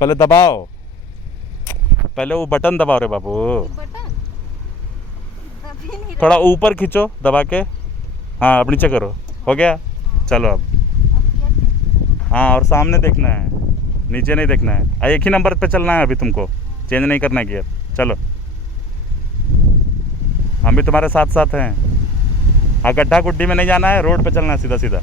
पहले दबाओ, पहले वो बटन दबाओ रे बाबू। बटन दबी नहीं थोड़ा ऊपर खींचो दबा के। हाँ अब नीचे करो। हो गया? चलो अब। हाँ और सामने देखना है, नीचे नहीं देखना है। एक ही नंबर पे चलना है अभी तुमको, चेंज नहीं करना है गियर। चलो हम भी तुम्हारे साथ साथ हैं। हाँ गड्ढा गुड्डी में नहीं जाना है, रोड पे चलना है सीधा सीधा।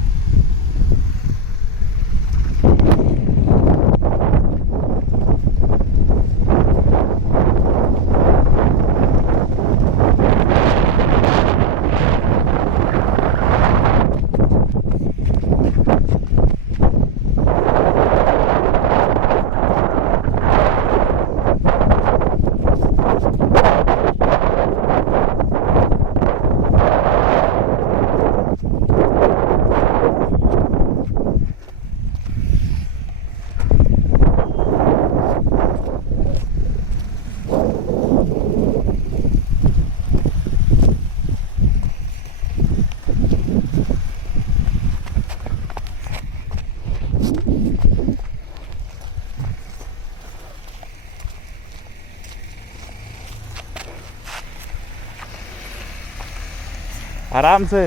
आराम से,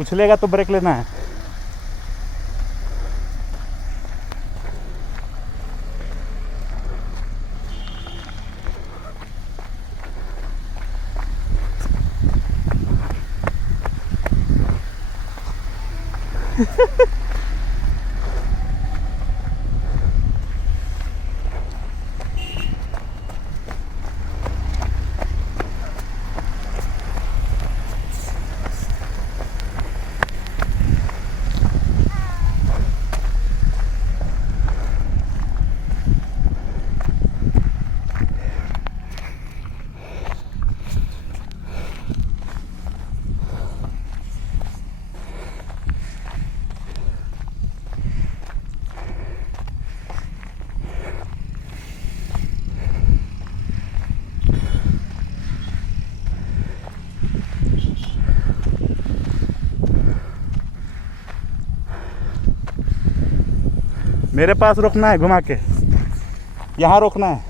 उछलेगा तो ब्रेक लेना है। मेरे पास रोकना है, घुमा के यहाँ रोकना है।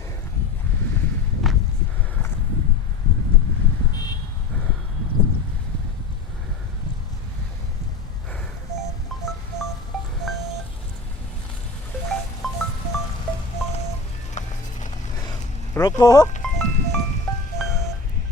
रोको।